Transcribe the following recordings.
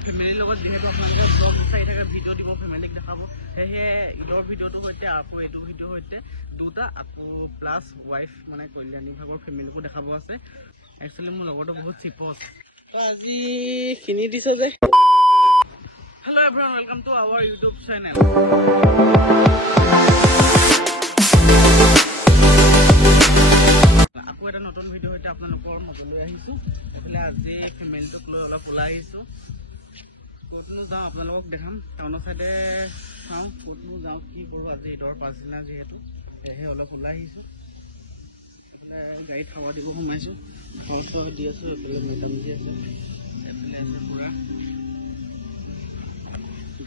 ফেমিলিৰ লগত যেহেতু আপোনালোকে ব্লগ চাই থাকে ভিডিঅ' দিব ফেমিলিক দেখাব সেয়েহে ঈদৰ ভিডিঅ'টোৰ সৈতে আকৌ এইটো ভিডিঅ'ৰ সৈতে দুটা আকৌ প্লাছ ৱাইফ মানে কল্যাণী ভাগৰ ফেমিলিকো দেখাব আছে একচুৱেলি মোৰ লগৰটো বহুত চিপচ আজি কিনি দিছে যে hello' everyone welcome to our YouTube channel আকৌ এটা নতুন ভিডিঅ' সৈতে আপোনালোকৰ মাজলৈ আহিছোঁ এইফালে আজি ফেমিলিটোক লৈ অলপ ওলাই আহিছোঁ ক'তনো যাওঁ আপোনালোকক দেখাম টাউনৰ চাইডে চাওঁ ক'তনো যাওঁ কি কৰোঁ আজি ঈদৰ পাছদিনা যিহেতু সেয়েহে অলপ ওলাই আহিছোঁ এইফালে গাড়ীত হাৱা দিব সোমাইছোঁ ঘৰ চৰ দি আছোঁ এইফালে মেডাম যি আছে এইফালে আছে পূৰা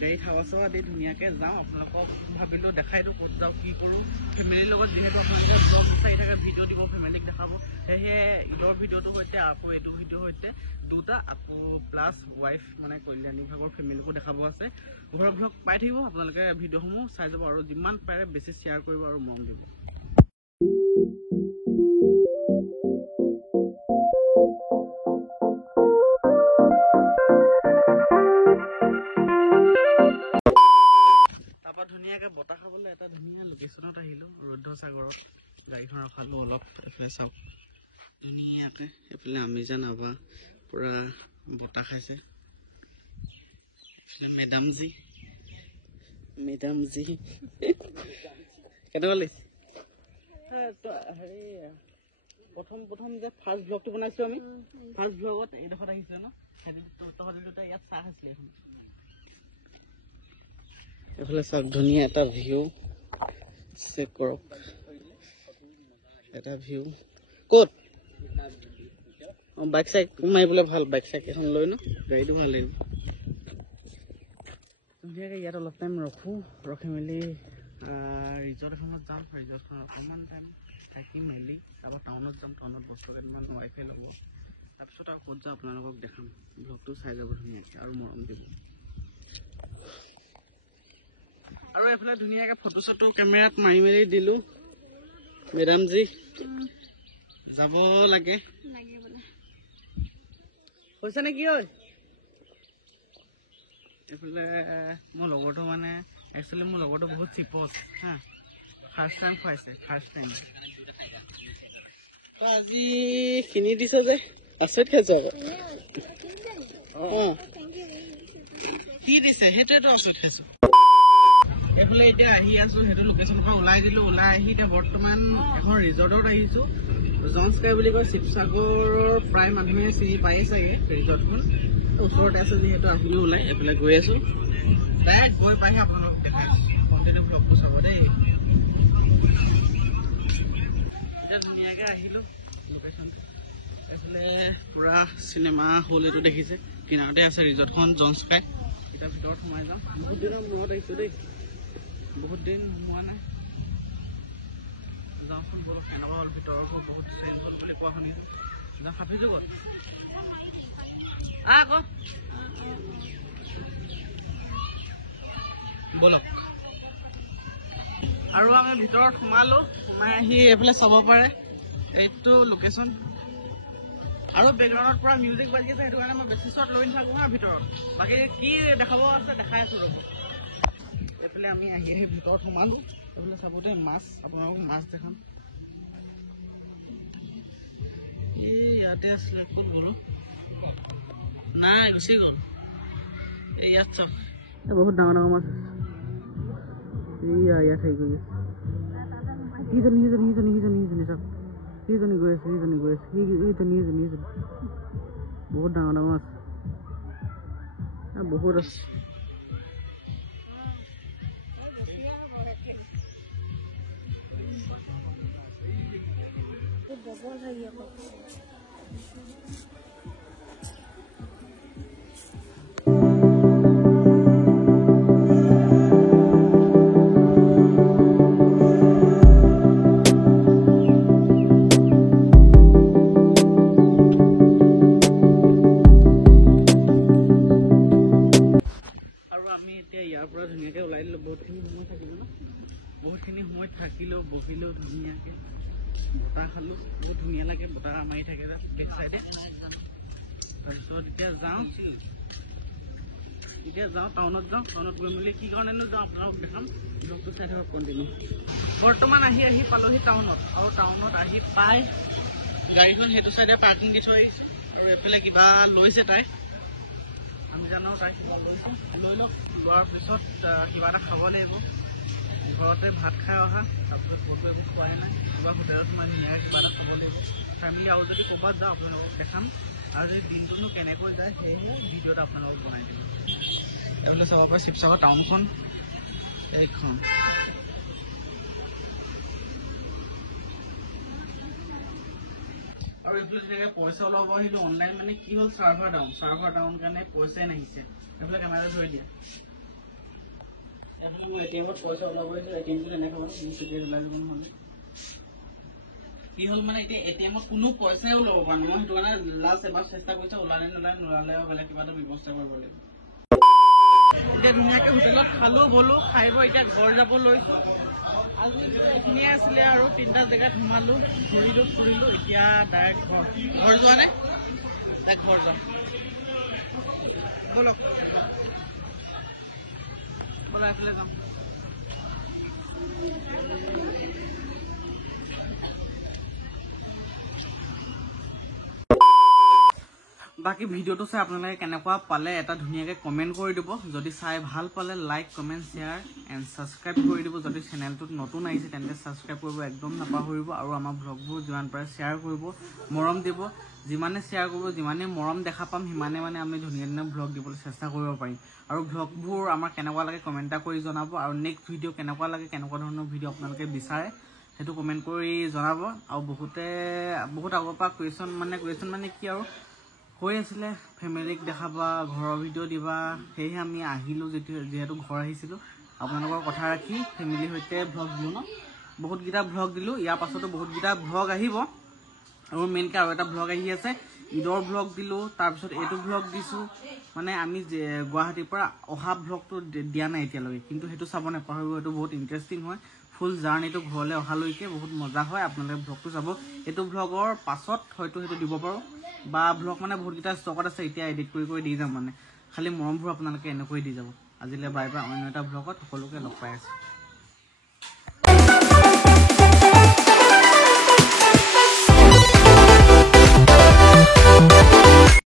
গাড়ীত হাৱা চাৱা দি ধুনীয়াকৈ যাওঁ আপোনালোকক ভাবিলোঁ দেখাই দিওঁ ক'ত যাওঁ কি কৰোঁ ফেমিলিৰ লগত যিহেতু আপোনালোকে ব্লগ চাই থাকে ভিডিঅ' দিব ফেমিলিক দেখাব সেয়েহে ঈদৰ ভিডিঅ'টোৰ সৈতে আকৌ এইটো ভিডিঅ'ৰ সৈতে দুটা আকৌ প্লাছ ৱাইফ মানে কল্যাণী ভাগৰ ফেমিলিকো দেখাব আছে ঘৰৰ ব্লগ পাই থাকিব আপোনালোকে ভিডিঅ'সমূহ চাই যাব আৰু যিমান পাৰে বেছি শ্বেয়াৰ কৰিব আৰু মৰম দিব তাৰপৰা ধুনীয়াকৈ বতাহ খাবলৈ এটা ধুনীয়া লোকেশ্যনত আহিলোঁ ৰুদ্ৰসাগৰত গাড়ীখন ৰখালোঁ অলপ এইফালে চাওক ধুনীয়াকৈ এইফালে আমি যেন আবা পূৰা বতাহ খাইছে মেডামজি কেনেকুৱা লাগিছে হেৰি প্ৰথম যে ফাৰ্ষ্ট ব্লগটো বনাইছোঁ আমি ফাৰ্ষ্ট ব্লগত এইডোখৰত আহিছে ন তহঁতি দুটা ইয়াত চাহ আছিলে এখন এইফালে চাওক ধুনীয়া এটা ভিউ চেক কৰক এটা ভিউ ক'ত বাইক চাইক মাৰিবলৈ ভাল বাইক চাইক এখন লৈ ন গাড়ীটো ভাল লাগিব ধুনীয়াকৈ ইয়াত অলপ টাইম ৰখি মেলি ৰিজৰ্ট এখনত যাম ৰিজৰ্টখন অকণমান টাইম থাকি মেলি তাৰপৰা টাউনত যাম টাউনত বস্তু কেইটামান ৱাইফে ল'ব তাৰপিছত আৰু ক'ত যাওঁ আপোনালোকক দেখাম ব্লগটো চাই যাব ধুনীয়াকৈ আৰু মৰম দিব আৰু এইফালে ধুনীয়াকৈ ফটো চটো কেমেৰাত মাৰি মেলি দিলোঁ মেডামজি যাব লাগে হৈছে নে কি হয় এইফালে মোৰ লগৰটো মানে একচুৱেলি মোৰ লগৰটো বহুত চিপচ হা ফাৰ্ষ্ট টাইম খুৱাইছে ফাৰ্ষ্ট টাইম আজি কিনি দিছে যে আচৰিত খাইছোঁ আকৌ অঁ কি দিছে সেইটোৱেতো আচৰিত খাইছোঁ এইফালে এতিয়া আহি আছোঁ সেইটো লোকেশ্যনৰ পৰা ওলাই দিলোঁ ওলাই আহি এতিয়া বৰ্তমান এখন ৰিজৰ্টত আহিছোঁ জন স্কাই বুলি কয় শিৱসাগৰৰ প্ৰায় মানুহে চিনি পায়েই চাগে ৰিজৰ্টখন ওচৰতে আছে যিহেতু আপুনি ওলাই এইফালে গৈ আছোঁ ডাইৰেক্ট গৈ পাইহে আপোনালোকক দেখাই কণ্টিনিউ ব্লগটো চাব দেই এতিয়া ধুনীয়াকৈ আহিলোঁ লোকেশ্যনটো এইফালে পূৰা চিনেমা হল এইটো দেখিছে কিনাৰতে আছে ৰিজৰ্টখন জন স্কাই এতিয়া ভিতৰত সোমাই যাম বহুত দিনৰ মূৰত আহিছোঁ দেই বহুত দিন সোমোৱা নাই যাওঁচোন বোলো কেনেকুৱা হ'ল ভিতৰতো বহুত চেঞ্জ হ'ল বুলি কোৱা শুনিছোঁ যাওঁ সাফিছোঁ ক'ত আকৌ ব'লক আৰু আমি ভিতৰত সোমালোঁ সোমাই আহি এইফালে চাব পাৰে এইটো লোকেশ্যন আৰু বেকগ্ৰাউণ্ডত পূৰা মিউজিক বাজি আছে সেইটো কাৰণে মই বেছি শ্বট লৈ নাথাকোঁ হা ভিতৰত বাকী কি দেখাব আছে দেখাই আছোঁ ৰ'ব এইফালে আমি আহি ভিতৰত সোমালোঁ এইফালে চাবতে মাছ আপোনালোকক মাছ দেখাম এই ইয়াতে আছিলে ক'ত গ'লো নাই গুচি গ'ল এই ইয়াত চাওক বহুত ডাঙৰ ডাঙৰ মাছ ইয়াত হেৰি কৰি আছে সিজনী চাওক সিজনী গৈ আছে সিজনী বহুত ডাঙৰ ডাঙৰ মাছ বহুত আছে ডবল হয় আকৌ বহুতখিনি সময় থাকিলোঁ বহিলোঁ ধুনীয়াকৈ বতাহ খালোঁ বহুত ধুনীয়া লাগে বতাহ মাৰি থাকে বেক চাইডে তাৰপিছত এতিয়া যাওঁ টাউনত গৈ মেলি কি কাৰণেনো যাওঁ আপোনালোকক দেখাম ব্লগটো চাই থাকক কণ্টিনিউ বৰ্তমান আহি পালোহি টাউনত আৰু টাউনত আহি পাই গাড়ীখন সেইটো চাইডে পাৰ্কিং দি থৈ আহিছে আৰু এফালে কিবা লৈছে তাই আমি জানো তাই কিবা লৈছে লৈ লওক লোৱাৰ পিছত কিবা এটা খাব লাগিব ঘৰতে ভাত খাই অহা তাৰপিছত ক'তো একো খোৱাই নাই কিবা হোটেলত সোমাই ধুনীয়াকৈ কিবা এটা খাব লাগিব ফেমিলি আৰু যদি ক'ৰবাত যাওঁ আপোনালোকক দেখাম আৰু যদি দিনটোনো কেনেকৈ যায় সেয়েহে ভিডিঅ'টো আপোনালোকক বনাই দিব এইফালে চাব পাৰে শিৱসাগৰ টাউনখন এইখন আৰু এইটো যেনেকৈ পইচা ওলাব আহিলোঁ অনলাইন মানে কি হ'ল চাৰ্ভাৰ ডাউন কাৰণে পইচাই নাহিছে এইফালে কেমেৰা ধৰি দিয়া এইফালে মই ATM-ত পইচা ওলাব আহিছোঁ ATM-টো তেনেকৈ হ'ল ওলাই যাব নহ'লে কি হ'ল মানে এতিয়া ATM-ত কোনো পইচাই ওলাব পৰা নাই মই সেইটো কাৰণে লাষ্ট এবাৰ চেষ্টা কৰিছোঁ ওলালে নোলালে বেলেগ কিবা এটা ব্যৱস্থা কৰিব লাগিব এতিয়া ধুনীয়াকৈ হোটেলত খালোঁ বলো খাই বৈ এতিয়া ঘৰ যাব লৈছোঁ আজি এইখিনিয়ে আছিলে আৰু 3টা জেগাত সোমালোঁ ফুৰিলোঁ এতিয়া ডাইৰেক্ট ঘৰ যোৱা নাই ডাইৰেক্ট ঘৰ যাম ব'লক ব'লা এইফালে যাম বাকি ভিডিঅ'টো চাই আপোনালোকে কেনেকুৱা পালে এটা ধুনীয়াকৈ কমেণ্ট কৰি দিব যদি চাই ভাল পালে like comment share and subscribe কৰি দিব যদি চেনেলটোত নতুন আহিছে তেন্তে ছাবস্ক্ৰাইব কৰিব একদম নাপাহৰিব আৰু আমাৰ ব্লগবোৰ যিমান পাৰে শ্বেয়াৰ কৰিব মৰম দিব যিমানে শ্বেয়াৰ কৰিব যিমানে মৰম দেখা পাম সিমানে মানে আমি ধুনীয়া ব্লগ দিবলৈ চেষ্টা কৰিব পাৰিম আৰু ব্লগবোৰ আমাৰ কেনেকুৱা লাগে কমেণ্ট এটা কৰি জনাব আৰু নেক্সট ভিডিঅ' কেনেকুৱা লাগে কেনেকুৱা ধৰণৰ ভিডিঅ' আপোনালোকে বিচাৰে সেইটো কমেণ্ট কৰি জনাব আৰু বহুত আগৰ পৰা কুৱেশ্যন মানে কি আৰু কৈ আছিলে ফেমিলিক দেখাবা ঘৰৰ ভিডিঅ' দিবা সেয়েহে আমি আহিলোঁ যিহেতু ঘৰ আহিছিলোঁ আপোনালোকৰ কথা ৰাখি ফেমিলিৰ সৈতে ভ্লগ দিওঁ ন বহুতকেইটা ভ্লগ দিলোঁ ইয়াৰ পাছতো বহুতকেইটা ভ্লগ আহিব আৰু মেইনকৈ আৰু এটা ভ্লগ আহি আছে ঈদৰ ভ্লগ দিলোঁ তাৰপিছত এইটো ভ্লগ দিছোঁ মানে আমি গুৱাহাটীৰ পৰা অহা ভ্লগটো দিয়া নাই এতিয়ালৈকে কিন্তু সেইটো চাব নাপাহৰিব সেইটো বহুত ইণ্টাৰেষ্টিং হয় ফুল জাৰ্ণিটো ঘৰলৈ অহালৈকে বহুত মজা হয় আপোনালোকে ভ্লগটো চাব এইটো ভ্লগৰ পাছত হয়তো সেইটো দিব পাৰোঁ বা ভ্লগ মানে বহুতকেইটা ষ্টকত আছে এতিয়া এডিট কৰি দি যাম মানে খালি মৰমবোৰ আপোনালোকে এনেকৈ দি যাব আজিলৈ বাই বাই অন্য এটা ভ্লগত সকলোকে লগ পাই আছোঁ